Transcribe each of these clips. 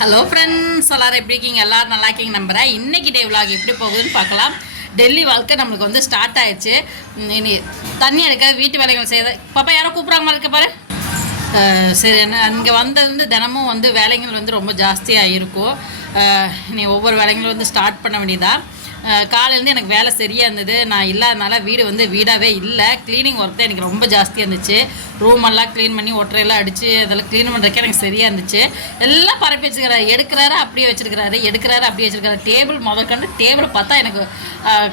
Hello friends எல்லாரும் எப்படி இருக்கீங்க? எல்லாரும் நல்லா இருக்கீங்க நம்புகிறேன் இன்னைக்கு டே vlog எப்படி போகுதுன்னு பார்க்கலாம். டெல்லி வாழ்க்கை நம்மளுக்கு வந்து ஸ்டார்ட் ஆயிடுச்சு. இனி தண்ணி எடுக்க வீட்டு வேலைகள் செய்ய பாப்பா யாரோ கூப்பிட்றாங்க இருக்க பாரு. சரி என்ன இங்கே வந்தது வந்து தினமும் வந்து வேலைகள் வந்து ரொம்ப ஜாஸ்தியாக இருக்கும். நீ ஒவ்வொரு வேலைகளும் வந்து ஸ்டார்ட் பண்ண வேண்டியதாக காலையிலேருந்து எனக்கு வேலை சரியாக இருந்தது. நான் இல்லாதனால வீடு வந்து வீடாகவே இல்லை. க்ளீனிங் ஒர்க் தான் எனக்கு ரொம்ப ஜாஸ்தியாக இருந்துச்சு. ரூம் எல்லாம் க்ளீன் பண்ணி ஒட்டரையெல்லாம் அடித்து அதெல்லாம் க்ளீன் பண்ணுறதுக்கே எனக்கு சரியாக இருந்துச்சு. எல்லாம் பரப்பி வச்சுருக்கிறாரு. எடுக்கிறாரு அப்படியே வச்சுருக்கிறாரு எடுக்கிறாரு அப்படியே வச்சுருக்காரு டேபிள் முதற்கண்டு டேபிள் பார்த்தா எனக்கு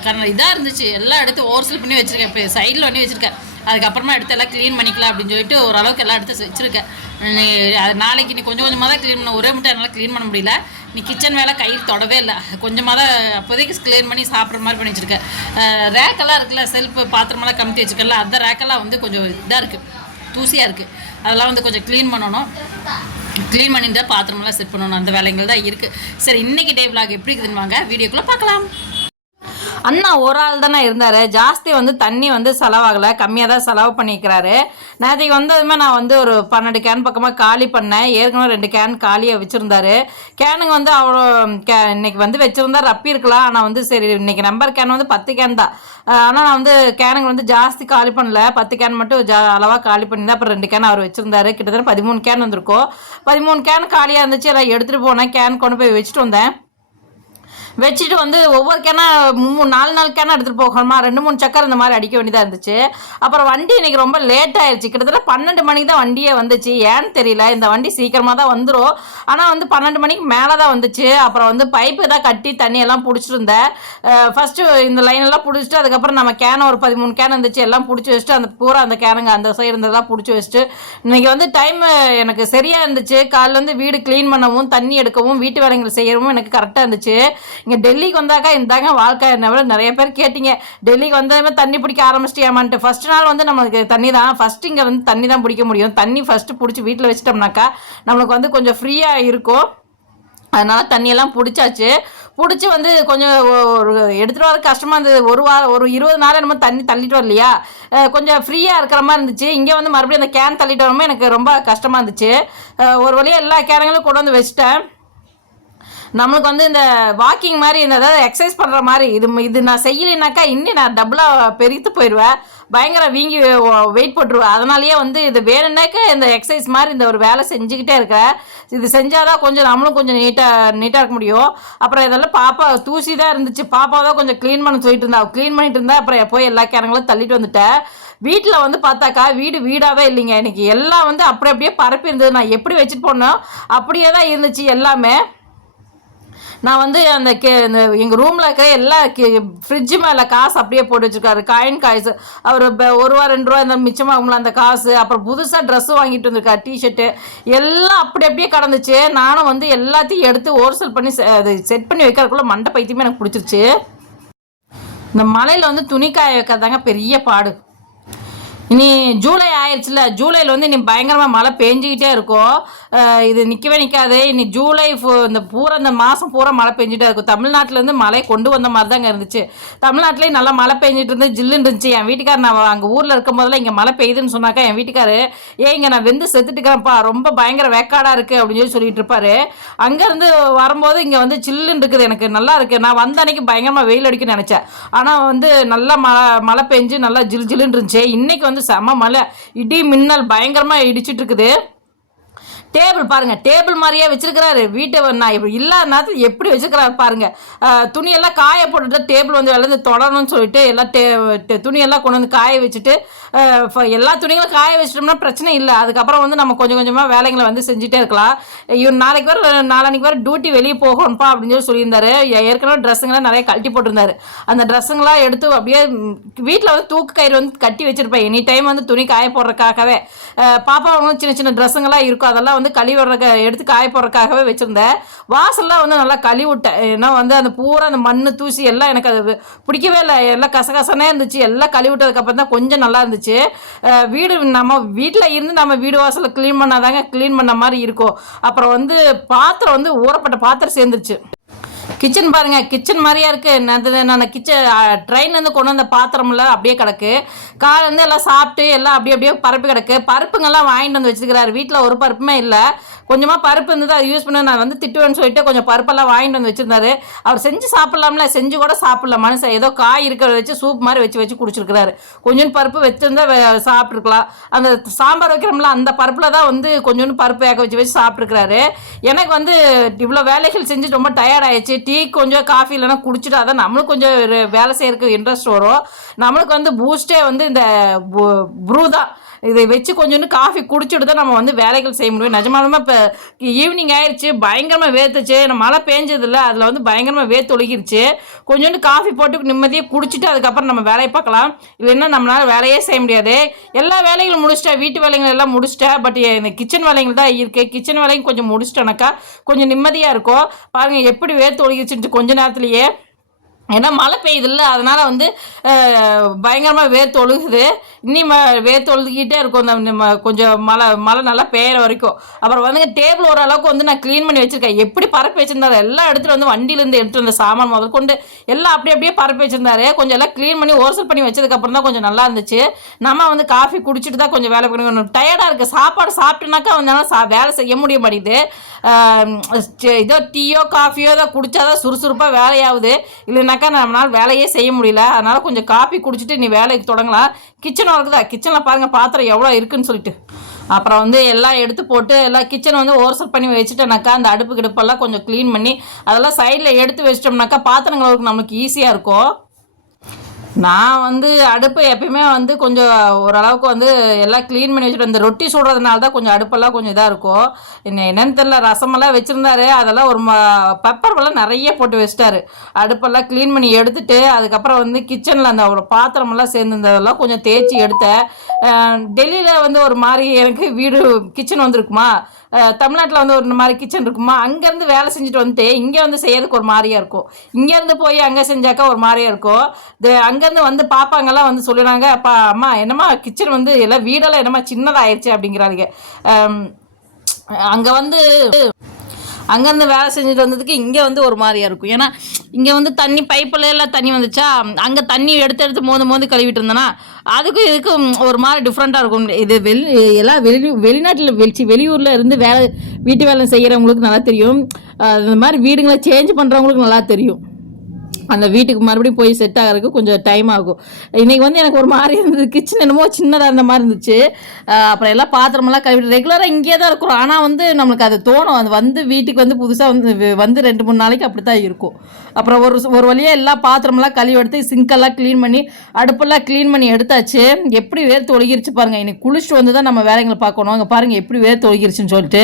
கண்ண இதாக இருந்துச்சு. எல்லாம் எடுத்து ஓர்சல் பண்ணி வச்சுருக்கேன். இப்போ சைடில் பண்ணி வச்சுருக்கேன். அதுக்கப்புறமா எடுத்து எல்லாம் க்ளீன் பண்ணிக்கலாம் அப்படின்னு சொல்லிட்டு ஓரளவுக்கு எல்லாம் எடுத்து வச்சுருக்கேன். நீ அது நாளைக்கு நீ கொஞ்சம் கொஞ்சமாக தான் க்ளீன் பண்ண ஒரே மட்டும் என்னால் க்ளீன் பண்ண முடியல. நீ கிச்சன் வேலை கையில் தொடவே இல்லை. கொஞ்சமாக தான் அப்போதைக்கு க்ளீன் பண்ணி சாப்பிட்ற மாதிரி பண்ணி வச்சுருக்கேன். ரேக்கெல்லாம் இருக்குல்ல செல்ஃபு பாத்திரமெல்லாம் கமுத்தி வச்சுருக்கல அந்த ரேக்கெல்லாம் வந்து கொஞ்சம் இதாக இருக்குது தூசியாக இருக்குது அதெல்லாம் வந்து கொஞ்சம் க்ளீன் பண்ணணும். க்ளீன் பண்ணிட்டு பாத்திரமெல்லாம் செட் பண்ணணும். அந்த வேலைங்கள் தான் இருக்குது சரி இன்னைக்கு டே vlog எப்படி இருக்குதுன்னு வாங்க. வீடியோக்குள்ளே பார்க்கலாம். அண்ணா ஒரு ஆள் தானே இருந்தார். ஜாஸ்தி வந்து தண்ணி வந்து செலவாகலை. கம்மியாக தான் செலவு பண்ணிக்கிறாரு. நேற்றுக்கு வந்ததுமே நான் வந்து ஒரு பன்னெண்டு கேன் பக்கமாக காலி பண்ணேன். ஏற்கனவே ரெண்டு கேன் காலியாக வச்சுருந்தாரு. கேனுங்க வந்து அவ்வளோ கே இன்னைக்கு வந்து வச்சுருந்தா ரப்பி இருக்கலாம். ஆனால் வந்து சரி இன்னைக்கு நம்பர் கேன் வந்து பத்து கேன் தான். ஆனால் நான் வந்து கேனுங்க வந்து ஜாஸ்தி காலி பண்ணல. பத்து கேன் மட்டும் ஜா அளவாக காலி பண்ணியிருந்தேன் அப்புறம் ரெண்டு கேன் அவர் வச்சுருந்தாரு. கிட்டத்தட்ட பதிமூணு கேன் வந்திருக்கும். பதிமூணு கேன் காலியாக இருந்துச்சு. எல்லாம் எடுத்துகிட்டு போனேன். கேன் கொண்டு போய் வச்சுட்டு வந்தேன். வச்சுட்டு வந்து ஒவ்வொரு கேனா மூணு நாலு நாலு கேனா எடுத்துகிட்டு போகணுமா? ரெண்டு மூணு சக்கர் இந்த மாதிரி அடிக்க வேண்டியதாக இருந்துச்சு. அப்புறம் வண்டி இன்னைக்கு ரொம்ப லேட் ஆயிடுச்சு கிட்டத்தட்ட பன்னெண்டு மணிக்கு தான் வண்டியே வந்துச்சு. ஏன்னு தெரியல. இந்த வண்டி சீக்கிரமாக தான் வந்துடும் ஆனால் வந்து பன்னெண்டு மணிக்கு மேலே தான் வந்துச்சு. அப்புறம் வந்து பைப்பு தான் கட்டி தண்ணியெல்லாம் பிடிச்சிருந்தேன் ஃபஸ்ட்டு இந்த லைனெல்லாம் பிடிச்சிட்டு அதுக்கப்புறம் நம்ம கேனை ஒரு பதிமூணு கேன் இருந்துச்சு. எல்லாம் பிடிச்சி வச்சுட்டு அந்த பூரா அந்த கேனுங்க அந்த சைடு இருந்ததெல்லாம் பிடிச்சி வச்சுட்டு இன்னைக்கு வந்து டைம் எனக்கு சரியாக இருந்துச்சு. காலைல வந்து வீடு க்ளீன் பண்ணவும் தண்ணி எடுக்கவும் வீட்டு வேலைகள் செய்யவும் எனக்கு கரெக்டாக இருந்துச்சு. இங்கே டெல்லிக்கு வந்தாக்கா இந்தாங்க வாழ்க்கை. என்ன விட நிறைய பேர் கேட்டிங்க. டெல்லிக்கு வந்ததுமே தண்ணி பிடிக்க ஆரம்பிச்சிட்டியாமான்ட்டு. ஃபஸ்ட் நாள் வந்து நம்மளுக்கு தண்ணி தான் ஃபஸ்ட் இங்கே வந்து தண்ணி தான் பிடிக்க முடியும். தண்ணி ஃபஸ்ட்டு பிடிச்சி வீட்டில் வச்சிட்டோம்னாக்கா நம்மளுக்கு வந்து கொஞ்சம் ஃப்ரீயாக இருக்கும். அதனால் தண்ணியெல்லாம் பிடிச்சாச்சு. பிடிச்சி வந்து கொஞ்சம் ஒரு எடுத்துகிட்டு வர கஷ்டமாக இருந்தது. ஒரு வாரம் ஒரு இருபது நாள் என்னமோ தண்ணி தள்ளிட்டு வரலையா கொஞ்சம் ஃப்ரீயாக இருக்கிற மாதிரி இருந்துச்சு. இங்கே வந்து மறுபடியும் அந்த கேன் தள்ளிட்டு வரமோ எனக்கு ரொம்ப கஷ்டமாக இருந்துச்சு. ஒரு வழியாக எல்லா கேனுங்களும் கொண்டு வந்து வச்சுட்டேன். நம்மளுக்கு வந்து இந்த வாக்கிங் மாதிரி இந்த அதாவது எக்ஸசைஸ் பண்ணுற மாதிரி இது இது நான் செய்யலைனாக்கா இன்னும் நான் டபுளாக பெருத்து போயிடுவேன். பயங்கர வீங்கி வெயிட் போட்டுருவேன். அதனாலேயே வந்து இது வேணும்னாக்க இந்த எக்ஸசைஸ் மாதிரி இந்த ஒரு வேலை செஞ்சுக்கிட்டே இருக்கேன். இது செஞ்சாதான் கொஞ்சம் நம்மளும் கொஞ்சம் நீட்டாக நீட்டாக இருக்க முடியும். அப்புறம் இதெல்லாம் பாப்பா தூசி தான் இருந்துச்சு. பாப்பா தான் கொஞ்சம் க்ளீன் பண்ண சொல்லிட்டு இருந்தா. க்ளீன் பண்ணிட்டு இருந்தா அப்புறம் போய் எல்லா கேரங்களும் தள்ளிட்டு வந்துட்டேன். வீட்டில் வந்து பார்த்தாக்கா வீடு வீடாகவே இல்லைங்க. இன்னைக்கு எல்லாம் வந்து அப்படி அப்படியே பரப்பி இருந்தது. நான் எப்படி வச்சுட்டு போனோம் அப்படியே தான் இருந்துச்சு எல்லாமே. நான் வந்து அந்த கே இந்த எங்கள் ரூமில் இருக்கிற எல்லா ஃப்ரிட்ஜு மேலே காசு அப்படியே போட்டு வச்சுருக்காரு. காயின் காய்ஸ் அவர் இப்போ ஒரு ரூபா ரெண்டு ரூபா இந்த மிச்சமாகும்ல அந்த காசு அப்புறம் புதுசாக ட்ரெஸ்ஸு வாங்கிட்டு வந்திருக்காரு டிஷர்ட்டு எல்லாம் அப்படி அப்படியே கடந்துச்சு. நானும் வந்து எல்லாத்தையும் எடுத்து ஹோல்சேல் பண்ணி செ- அது செட் பண்ணி வைக்கிறதுக்குள்ள மண்டை பைத்தியமே எனக்கு பிடிச்சிருச்சு. இந்த மலையில் வந்து துணி காய வைக்கிறதாங்க பெரிய பாடு. இனி ஜூலை ஆயிடுச்சுல ஜூலையில் வந்து இனி பயங்கரமாக மழை பெஞ்சிக்கிட்டே இருக்கும். இது நிற்கவே நிற்காது இனி ஜூலை இந்த பூரா இந்த மாதம் பூரா மழை பெஞ்சிட்டே இருக்கும். தமிழ்நாட்டிலேருந்து மழை கொண்டு வந்த மாதிரி தாங்க இருந்துச்சு. தமிழ்நாட்டிலேயும் நல்லா மழை பெஞ்சிட்டு இருந்து ஜில்லுன்னு இருந்துச்சு. என் வீட்டுக்கார் நான் அங்கே ஊரில் இருக்கும் போதெல்லாம் இங்கே மழை பெய்யுதுன்னு சொன்னாக்கா என் வீட்டுக்காரு ஏன் இங்கே நான் வெந்து செத்துட்டுக்கிறேன்ப்பா. ரொம்ப பயங்கர வேக்காடாக இருக்குது அப்படின்னு சொல்லி சொல்லிட்டு இருப்பாரு. அங்கேருந்து வரும்போது இங்கே வந்து ஜில்லுன்னு இருக்குது. எனக்கு நல்லா இருக்குது நான் வந்த அன்னைக்கு பயங்கரமாக வெயில் அடிக்குன்னு நினச்சேன். ஆனால் வந்து நல்லா மழை மழை பெஞ்சு நல்லா ஜில் ஜில்லுன்னு இருந்துச்சு. இன்றைக்கி வந்து செம மழை. இடி மின்னல் பயங்கரமாக இடிச்சிட்டு இருக்குது. டேபிள் பாருங்க டேபிள் மாதிரியே வச்சிருக்கிறாரு. வீட்டை நான் இப்படி இல்லாத நேரத்தில் எப்படி வச்சிருக்கிறாரு பாருங்க. துணியெல்லாம் காய போட்டுட்டு டேபிள் வந்து விளைந்து தொடரணும்னு சொல்லிட்டு எல்லாம் டே துணியெல்லாம் கொண்டு வந்து காய வச்சுட்டு எல்லா துணிகளும் காய வச்சிட்டோம்னா பிரச்சனை இல்லை. அதுக்கப்புறம் வந்து நம்ம கொஞ்சம் கொஞ்சமாக வேலைகளை வந்து செஞ்சுட்டே இருக்கலாம். ஐயோ நாளைக்கு வர நாளைக்கு வர டியூட்டி வெளியே போகணும்ப்பா அப்படின்னு சொல்லி சொல்லியிருந்தாரு. ஏற்கனவே ட்ரெஸ்ஸுங்களாம் நிறைய கழட்டி போட்டிருந்தாரு. அந்த ட்ரெஸ்ஸுங்களாம் எடுத்து அப்படியே வீட்டில் வந்து தூக்கு கயிறு வந்து கட்டி வச்சிருப்பேன். எனி டைம் வந்து துணி காய போடுறதுக்காகவே. பாப்பா வந்து சின்ன சின்ன ட்ரெஸ்ஸுங்களாம் இருக்கும். அதெல்லாம் வந்து கழுவி விடுறக்க எடுத்து காய போடுறதுக்காகவே வச்சுருந்தேன். வாசல்லாம் வந்து நல்லா கழுவி விட்டேன் ஏன்னா வந்து அந்த பூரா அந்த மண் தூசி எல்லாம் எனக்கு அது பிடிக்கவே இல்லை. எல்லாம் கசகசனே இருந்துச்சு. எல்லாம் கழுவி விட்டதுக்கப்புறம் தான் கொஞ்சம் நல்லா இருந்துச்சு. வீடு நம்ம வீட்டில் இருந்து நம்ம வீடு வாசலை க்ளீன் பண்ணாதாங்க க்ளீன் பண்ண மாதிரி இருக்கும். அப்புறம் வந்து பாத்திரம் வந்து ஊறப்பட்ட பாத்திரம் சேர்ந்துருச்சு. கிச்சன் பாருங்க கிச்சன் மாதிரியா இருக்கு. நான் நான் கிச்சன் ட்ரெயின்லேருந்து கொண்டு வந்த பாத்திரம்ல அப்படியே கிடக்கு. காலேருந்து எல்லாம் சாப்பிட்டு எல்லாம் அப்படியே அப்படியே பருப்பு கிடக்கு. பருப்புங்கெல்லாம் வாங்கிட்டு வந்து வச்சுருக்கிறாரு. வீட்டில் ஒரு பருப்புமே இல்லை. கொஞ்சமாக பருப்பு இருந்தது அதை யூஸ் பண்ண நான் வந்து திட்டுவேன்னு சொல்லிட்டு கொஞ்சம் பருப்பெல்லாம் வாங்கிட்டு வந்து வச்சுருந்தாரு. அவர் செஞ்சு சாப்பிட்லாம்ல செஞ்சு கூட சாப்பிட்ல மனுஷன் ஏதோ காய் இருக்கிறத வச்சு சூப் மாதிரி வச்சு வச்சு குடிச்சிருக்கிறாரு. கொஞ்சோண்டு பருப்பு வச்சிருந்தா சாப்பிட்ருக்கலாம் அந்த சாம்பார் வைக்கிறோம்ல அந்த பருப்பில் தான் வந்து கொஞ்சோண்டு பருப்பு ஏக வச்சு வச்சு சாப்பிட்ருக்கிறாரு எனக்கு வந்து இவ்வளோ வேலைகள் செஞ்சு ரொம்ப டயர்ட் ஆயிடுச்சு. டீ கொஞ்சம் காஃபி இல்லைனா குடிச்சிட்டு அதான் நம்மளும் கொஞ்சம் வேலை செய்யறதுக்கு இன்ட்ரெஸ்ட் வரும். நம்மளுக்கு வந்து பூஸ்டே வந்து இந்த ப்ரூ தான். இதை வச்சு கொஞ்சோண்டு காஃபி குடிச்சுட்டு தான் நம்ம வந்து வேலைகள் செய்ய முடியும். நிஜமாலுமே இப்போ ஈவினிங் ஆயிடுச்சு பயங்கரமாக வேர்த்துச்சு மழை பேஞ்சதில்ல அதில் வந்து பயங்கரமாக வேர்த்து ஒழுகிருச்சு. கொஞ்சோண்டு காஃபி போட்டு நிம்மதியாக குடிச்சிட்டு அதுக்கப்புறம் நம்ம வேலையை பார்க்கலாம். இல்லைன்னா நம்மளால வேலையே செய்ய முடியாது. எல்லா வேலைகளும் முடிச்சிட்டா வீட்டு வேலைகள் எல்லாம் முடிச்சிட்டா பட் இந்த கிச்சன் வேலைகள் தான் இருக்குது கிச்சன் வேலையும் கொஞ்சம் முடிச்சிட்டோனாக்கா கொஞ்சம் நிம்மதியாக இருக்கும். பாருங்கள் எப்படி வேர்த்து ஒழுகிருச்சுன்ட்டு கொஞ்ச நேரத்துலையே ஏன்னா மழை பெய்யுதுல்ல அதனால் வந்து பயங்கரமாக பயங்கரமா வேர்த்து ஒழுகுது இன்னி ம வேர்த்து ஒழுகிட்டே இருக்கும் அந்த கொஞ்சம் மழை மழை நல்லா பெய்கிற வரைக்கும். அப்புறம் வந்துங்க டேபிள் ஓரளவுக்கு வந்து நான் க்ளீன் பண்ணி வச்சுருக்கேன். எப்படி பரப்பி வச்சுருந்தாரு எல்லாம் எடுத்துகிட்டு வந்து வண்டியிலேருந்து எடுத்துகிட்டு வந்த சாமான் முதல் கொண்டு எல்லாம் அப்படியே அப்படியே பரப்பி வச்சுருந்தாரு. கொஞ்சம் எல்லாம் க்ளீன் பண்ணி ஓரசல் பண்ணி வச்சதுக்கப்புறம் தான் கொஞ்சம் நல்லா இருந்துச்சு. நம்ம வந்து காஃபி குடிச்சிட்டு தான் கொஞ்சம் வேலை பண்ணி டயர்டாக இருக்குது சாப்பாடு சாப்பிட்டுனாக்கா வந்தாலும் சா வேலை செய்ய முடிய மாட்டேங்குது. ஏதோ டீயோ காஃபியோ ஏதோ குடித்தாதான் சுறுசுறுப்பாக வேலையாகுது. இல்லைனாக்கா நம்மளால் வேலையே செய்ய முடியல. அதனால் கொஞ்சம் காஃபி குடிச்சிட்டு நீ வேலைக்கு தொடங்கலாம். கிச்சன் இருக்குதா கிச்சனில் பாருங்கள் பாத்திரம் எவ்வளோ இருக்குன்னு சொல்லிட்டு. அப்புறம் வந்து எல்லாம் எடுத்து போட்டு எல்லாம் கிச்சன் வந்து ஓரசல் பண்ணி வச்சுட்டேனாக்கா அந்த அடுப்பு கிடுப்பெல்லாம் கொஞ்சம் க்ளீன் பண்ணி அதெல்லாம் சைடில் எடுத்து வச்சிட்டோம்னாக்கா பாத்திரங்களுக்கு நமக்கு ஈஸியாக இருக்கும். நான் வந்து அடுப்பு எப்பயுமே வந்து கொஞ்சம் ஓரளவுக்கு வந்து எல்லாம் க்ளீன் பண்ணி வச்சுட்டு இந்த ரொட்டி சுடுறதுனால தான் கொஞ்சம் அடுப்பெல்லாம் கொஞ்சம் இதாக இருக்கும். என்ன என்னன்னு தெரியல ரசமெல்லாம் வச்சுருந்தாரு. அதெல்லாம் ஒரு ம பெப்பர்லாம் நிறைய போட்டு வச்சிட்டாரு. அடுப்பெல்லாம் க்ளீன் பண்ணி எடுத்துட்டு அதுக்கப்புறம் வந்து கிச்சனில் அந்த ஒரு பாத்திரமெல்லாம் சேர்ந்துருந்ததெல்லாம் கொஞ்சம் தேய்ச்சி எடுத்தேன். டெல்லியில் வந்து ஒரு மாதிரி எனக்கு வீடு கிச்சன் வந்துருக்குமா? தமிழ்நாட்டில் வந்து ஒரு மாதிரி கிச்சன் இருக்குமா? அங்கேருந்து வேலை செஞ்சுட்டு வந்துட்டு இங்கே வந்து செய்யறதுக்கு ஒரு மாதிரியா இருக்கும். இங்கேருந்து போய் அங்கே செஞ்சாக்கா ஒரு மாதிரியா இருக்கும். இது அங்கேருந்து வந்து பாப்பாங்கெல்லாம் வந்து சொல்லுறாங்க அப்பா அம்மா என்னம்மா கிச்சன் வந்து எல்லாம் வீடெல்லாம் என்னம்மா சின்னதாக ஆயிடுச்சு அப்படிங்கிறாங்க அங்கே வந்து அங்கேருந்து வேலை செஞ்சுட்டு வந்ததுக்கு இங்கே வந்து ஒரு மாதிரியாக இருக்கும். ஏன்னா இங்கே வந்து தண்ணி பைப்பில் எல்லாம் தண்ணி வந்துச்சா? அங்கே தண்ணி எடுத்து எடுத்து மோந்து மோந்து கழுவிட்டு இருந்தேன்னா அதுக்கும் இதுக்கும் ஒரு மாதிரி டிஃப்ரெண்ட்டாக இருக்கும். இது வெளி எல்லாம் வெளி வெளிநாட்டில் வெளிச்சு வெளியூரில் இருந்து வேலை வீட்டு வேலை செய்கிறவங்களுக்கு நல்லா தெரியும். இந்த மாதிரி வீடுங்களை சேஞ்ச் பண்ணுறவங்களுக்கு நல்லா தெரியும். அந்த வீட்டுக்கு மறுபடியும் போய் செட் ஆகிறதுக்கு கொஞ்சம் டைம் ஆகும். இன்றைக்கி வந்து எனக்கு ஒரு மாதிரி இருந்தது. கிச்சன் என்னமோ சின்னதாக இருந்த மாதிரி இருந்துச்சு. அப்புறம் எல்லாம் பாத்திரமெல்லாம் கழுவிட்டு ரெகுலராக இங்கே தான் இருக்கிறோம். ஆனால் வந்து நம்மளுக்கு அது தோணும். அது வந்து வீட்டுக்கு வந்து புதுசாக வந்து வந்து ரெண்டு மூணு நாளைக்கு அப்படி தான் இருக்கும். அப்புறம் ஒரு ஒரு வழியாக எல்லா பாத்திரமெல்லாம் கழுவி எடுத்து சிங்கெல்லாம் க்ளீன் பண்ணி அடுப்பெல்லாம் க்ளீன் பண்ணி எடுத்தாச்சு. எப்படி வேர்த்து ஒழுகிருச்சு பாருங்க. இன்னைக்கு குளிச்சுட்டு வந்து தான் நம்ம வேலைங்களை பார்க்கணும். அங்கே பாருங்கள் எப்படி வேர்த்து ஒழுகிருச்சுன்னு சொல்லிட்டு.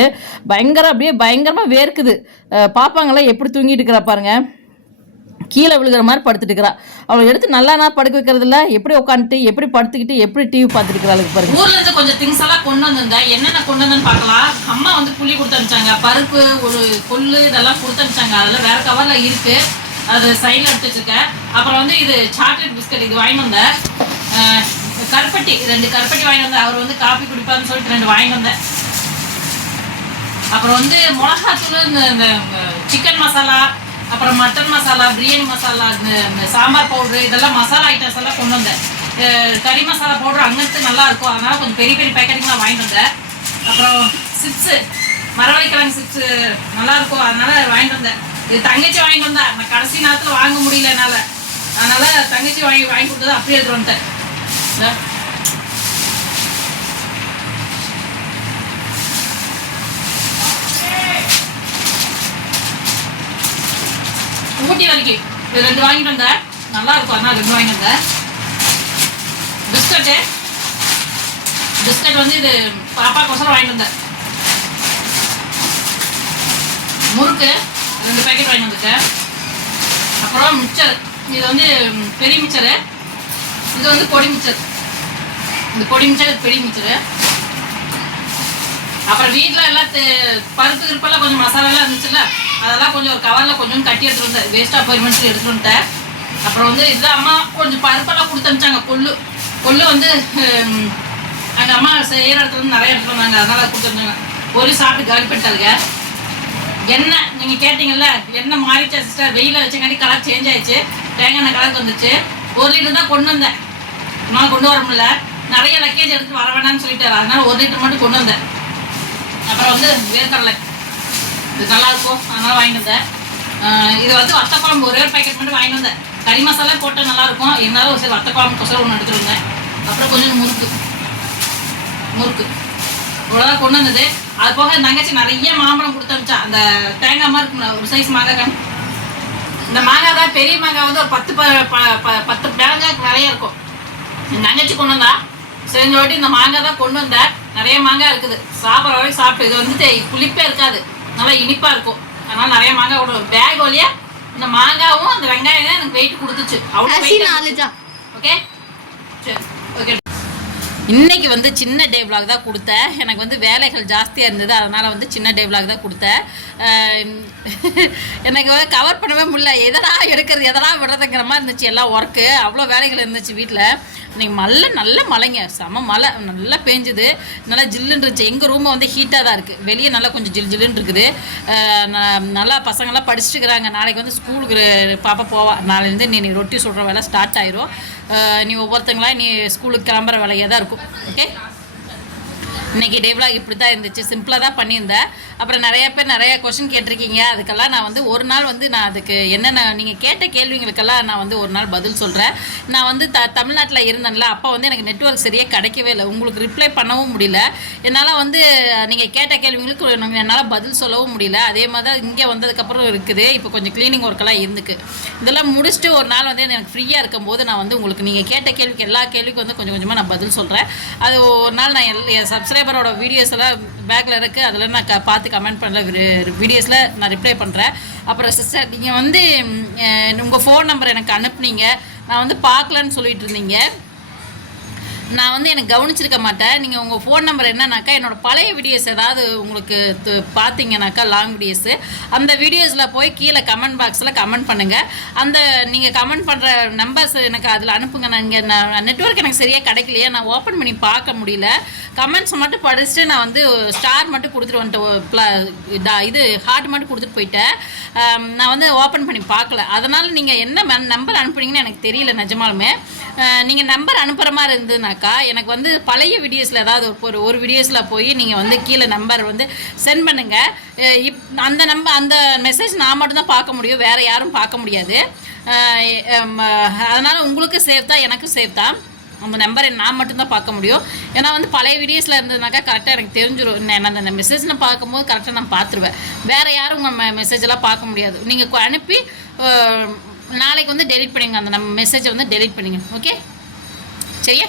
பயங்கர அப்படியே பயங்கரமாக வேர்க்குது. பார்ப்பாங்களா எப்படி தூங்கிட்டு இருக்கிறா பாருங்கள் கீழே விழுகிற மாதிரி படுத்துட்டு இருக்கிறா. அவளை எடுத்து நல்லா நான் படுக்க வைக்கிறது இல்ல எப்படி உட்காந்துட்டு எப்படி படுத்துக்கிட்டு எப்படி டிவி பார்த்துட்டு இருக்கிறாளுக்கு பாருங்க. ஊர்ல இருந்து கொஞ்சம் திங்ஸ் எல்லாம் கொண்டு வந்திருந்தேன் என்னென்ன கொண்டு வந்தேன்னு பார்க்கலாம். அம்மா வந்து புளி கொடுத்து அனுப்பிச்சாங்க. பருப்பு ஒரு கொள்ளு இதெல்லாம் கொடுத்து அனுப்பிச்சாங்க. அதெல்லாம் வேற கவர்ல இருக்கு. அது சைடில் எடுத்து வச்சிருக்கேன். அப்புறம் வந்து இது சாக்லேட் பிஸ்கட் இது வாங்கி வந்தேன். கருப்பட்டி ரெண்டு கருப்பட்டி வாங்கி வந்தேன். அவர் வந்து காஃபி குடிப்பாருன்னு சொல்லிட்டு ரெண்டு வாங்கி வந்தேன். அப்புறம் வந்து மிளகாத்தூள் இந்த இந்த சிக்கன் மசாலா அப்புறம் மட்டன் மசாலா பிரியாணி மசாலா சாம்பார் பவுட்ரு இதெல்லாம் மசாலா ஐட்டம்ஸ் எல்லாம் கொண்டு வந்தேன். கறி மசாலா பவுடர் அங்கிருந்து நல்லா இருக்கும். அதனால கொஞ்சம் பெரிய பெரிய பேக்கெட்டிங்லாம் வாங்கிட்டு வந்தேன். அப்புறம் சிப்ஸு மரவள்ளிக்கிழங்கு சிப்ஸு நல்லா இருக்கும். அதனால வாங்கிட்டு வந்தேன். இது தங்கச்சி வாங்கிட்டு வந்தா நான் கடைசி நேரத்தில் வாங்க முடியல என்னால். அதனால தங்கச்சி வாங்கி வாங்கி கொடுத்தது அப்படியே எடுத்துகிட்டு வந்துட்டேன் இதோ. ஊட்டி வரைக்கும் இது ரெண்டு வாங்கிட்டு வந்தேன். நல்லா இருக்கும். அதனால ரெண்டு வாங்கிட்டு வந்தேன். பிஸ்கட்டு. பிஸ்கட் வந்து இது பாப்பாக்கோசரம் வாங்கிட்டு வந்தேன். முறுக்கு. ரெண்டு பேக்கெட் வாங்கிட்டு வந்துட்டேன். அப்புறம் மிக்சர். இது வந்து பெரிய மிக்சரு. இது வந்து பொடி மிக்சர். இந்த பொடி மிச்சர் இது பெரிய மிச்சரு அப்புறம் வீட்டில் எல்லாம் பருப்பு கிருப்பெல்லாம் கொஞ்சம் மசாலாலாம் இருந்துச்சுல்ல? அதெல்லாம் கொஞ்சம் ஒரு கவரில் கொஞ்சம் கட்டி எடுத்துட்டு வந்தேன் வேஸ்ட்டாக போயிருமென்னு சொல்லி எடுத்துட்டு வந்துட்டேன் அப்புறம் வந்து இதுதான் அம்மா கொஞ்சம் பருப்பெல்லாம் கொடுத்து அனுப்பிச்சாங்க. கொள்ளு. கொள்ளு வந்து எங்கள் அம்மா செய்கிற இடத்துல வந்து நிறைய எடுத்துட்டு வந்தாங்க. அதனால கொடுத்து அனுப்பிச்சாங்க. ஒரு சாப்பிட்டு காலி பண்ணிட்டாளுங்க என்ன நீங்கள் கேட்டிங்கல்ல எண்ணெய் மாறிச்சா சிஸ்டர் வெயில வச்சங்காட்டி கலர் சேஞ்ச் ஆயிடுச்சு. தேங்காய் எண்ணெய் கலருக்கு வந்துச்சு ஒரு லிட்டர் தான் கொண்டு வந்தேன். அம்மா கொண்டு வர முடியல. நிறைய லக்கேஜ் எடுத்து வர வேணாம்னு சொல்லிட்டாரு. அதனால ஒரு லிட்டர் மட்டும் கொண்டு வந்தேன். அப்புறம் வந்து வேர்க்கடலை. இது நல்லா இருக்கும் அதனால வாங்கிட்டு வந்தேன். இது வந்து வத்தக்குழம்பு. ஒரே ஒரு பேக்கெட் மட்டும் வாங்கிட்டு வந்தேன். கறி மசாலா போட்டால் நல்லா இருக்கும் இருந்தாலும் சரி வத்தக்குழம்பு கொசரம் ஒன்று எடுத்துட்டு வந்தேன். அப்புறம் கொஞ்சம் முறுக்கு. முறுக்கு. இவ்வளோதான் கொண்டு வந்தது. அது போக தங்கச்சி நிறைய மாம்பழம் கொடுத்து அனுப்பிச்சா. அந்த தேங்காய் மாதிரி இருக்கும் ஒரு சைஸ் மாங்காய் கண். இந்த மாங்காய் தான் பெரிய மாங்காய் வந்து ஒரு பத்து ப- ப- ப- பத்து தேங்காய்க்கு நிறைய இருக்கும். என் தங்கச்சி கொண்டு வந்தா. செஞ்சோட்டி இந்த மாங்காய் தான் கொண்டு வந்தேன். நிறைய மாங்காய் இருக்குது. சாப்பிட்ற வரைக்கும் சாப்பிட்டு இது வந்துட்டு புளிப்பே இருக்காது. நல்லா இனிப்பா இருக்கும். அதனால நிறைய மாங்காய் கொண்டு பேக் வழியா இந்த மாங்காவும் அந்த வெங்காயம் எனக்கு வெயிட் கொடுத்துச்சு. அவ்வளோ நாலு ஓகே சரி. இன்றைக்கி இன்னைக்கு வந்து சின்ன டே விலாக் தான் கொடுத்தேன். எனக்கு வந்து வேலைகள் ஜாஸ்தியாக இருந்தது அதனால் வந்து சின்ன டே விலாக் தான் கொடுத்தேன். எனக்கு வந்து கவர் பண்ணவே முடியல. எதனா எடுக்கிறது எதனா விடுறதுங்கிற மாதிரி இருந்துச்சு எல்லாம் ஒர்க்கு அவ்வளோ வேலைகள் இருந்துச்சு வீட்டில் இன்றைக்கி மழை நல்ல மழைங்க. செம மழை நல்லா பேஞ்சுது. நல்லா ஜில்லுன்னு இருந்துச்சு. எங்கள் ரூம் வந்து ஹீட்டாக தான் இருக்குது வெளியே நல்லா கொஞ்சம் ஜில் ஜில்லுன்னு இருக்குது. ந- நல்லா பசங்கள்லாம் படிச்சுட்டு இருக்கிறாங்க. நாளைக்கு வந்து ஸ்கூலுக்கு பாப்பா போவா. நாளைலேருந்து நீ ரொட்டி சொல்கிற வேலை ஸ்டார்ட் ஆயிரும். நீ ஒவ்வொருத்தங்களா நீ ஸ்கூலுக்கு கிளம்புற வேலையாக தான் இருக்கும் ஓகே இன்னைக்கு டே இப்படி தான் இருந்துச்சு. சிம்பிளாக தான் பண்ணியிருந்தேன். அப்புறம் நிறைய பேர் நிறைய கொஷின் கேட்டிருக்கீங்க. அதுக்கெல்லாம் நான் வந்து ஒரு நாள் வந்து நான் அதுக்கு என்னென்ன நீங்கள் கேட்ட கேள்விங்களுக்கெல்லாம் நான் வந்து ஒரு நாள் பதில் சொல்கிறேன் நான் வந்து த தமிழ்நாட்டில் இருந்தேன்ல அப்போ வந்து எனக்கு நெட்வொர்க் சரியாக கிடைக்கவே இல்லை. உங்களுக்கு ரிப்ளை பண்ணவும் முடியல. என்னால் வந்து நீங்கள் கேட்ட கேள்விங்களுக்கு என்னால் பதில் சொல்லவும் முடியல. அதே மாதிரி தான் இங்கே வந்ததுக்கப்புறம் இருக்குது. இப்போ கொஞ்சம் க்ளீனிங் ஒர்க்கெல்லாம் இருந்துக்கு இதெல்லாம் முடிச்சுட்டு ஒரு நாள் வந்து எனக்கு ஃப்ரீயாக இருக்கும்போது நான் வந்து உங்களுக்கு நீங்கள் கேட்ட கேள்விக்கு எல்லா கேள்விக்கும் வந்து கொஞ்சம் கொஞ்சமாக நான் பதில் சொல்கிறேன் அது ஒரு நாள் நான் எல் சப்ஸ்கிரைப் சப்ஸ்கிரைபரோட வீடியோஸ் எல்லாம் பேக்கில் இருக்குது அதில் நான் க பார்த்து கமெண்ட் பண்ணல. வீடியோஸில் நான் ரிப்ளை பண்ணுறேன் அப்புறம் சிஸ்டர் நீங்கள் வந்து உங்கள் ஃபோன் நம்பர் எனக்கு அனுப்புனீங்க. நான் வந்து பார்க்கலன்னு சொல்லிட்டு இருந்தீங்க. நான் வந்து எனக்கு கவனிச்சிருக்க மாட்டேன். நீங்கள் உங்கள் ஃபோன் நம்பர் என்னன்னாக்கா என்னோட பழைய வீடியோஸ் ஏதாவது உங்களுக்கு து- பார்த்தீங்கன்னாக்கா லாங் வீடியோஸு அந்த வீடியோஸில் போய் கீழே கமெண்ட் பாக்ஸில் கமெண்ட் பண்ணுங்கள் அந்த நீங்கள் கமெண்ட் பண்ணுற நம்பர்ஸ் எனக்கு அதில் அனுப்புங்க. நான் இங்கே நான் நெட்ஒர்க் எனக்கு சரியாக கிடைக்கலையே. நான் ஓப்பன் பண்ணி பார்க்க முடியல. கமெண்ட்ஸ் மட்டும் படிச்சுட்டு நான் வந்து ஸ்டார் மட்டும் கொடுத்துட்டு வந்துட்டு ப்ள- டா- இது ஹார்ட் மட்டும் கொடுத்துட்டு போயிட்டேன். நான் வந்து ஓப்பன் பண்ணி பார்க்கல. அதனால் நீங்கள் என்ன நம்பர் அனுப்புனீங்கன்னு எனக்கு தெரியல நிஜமாலுமே. நீங்கள் நம்பர் அனுப்புகிற மாதிரி இருந்ததுனாக்கா எனக்கு வந்து பழைய வீடியோஸில் ஏதாவது ஒரு ஒரு வீடியோஸில் போய் நீங்கள் வந்து கீழே நம்பர் வந்து சென்ட் பண்ணுங்கள் இப் அந்த நம்பர் அந்த மெசேஜ் நான் மட்டும்தான் பார்க்க முடியும். வேறு யாரும் பார்க்க முடியாது. அதனால் உங்களுக்கு சேஃப் தான் எனக்கும் சேஃப் தான். அந்த நம்பரை நான் மட்டும்தான் பார்க்க முடியும். ஏன்னா வந்து பழைய வீடியோஸில் இருந்ததுனாக்கா கரெக்டாக எனக்கு தெரிஞ்சிடும் நான் அந்த மெசேஜ் நான் பார்க்கும்போது கரெக்டாக நான் பார்த்துருவேன். வேறு யாரும் உங்கள் மெசேஜ் எல்லாம் பார்க்க முடியாது. நீங்கள் அனுப்பி நாளைக்கு வந்து டெலிட் பண்ணிங்க அந்த நம்ம மெசேஜை வந்து டெலிட் பண்ணிங்க ஓகே சரியா?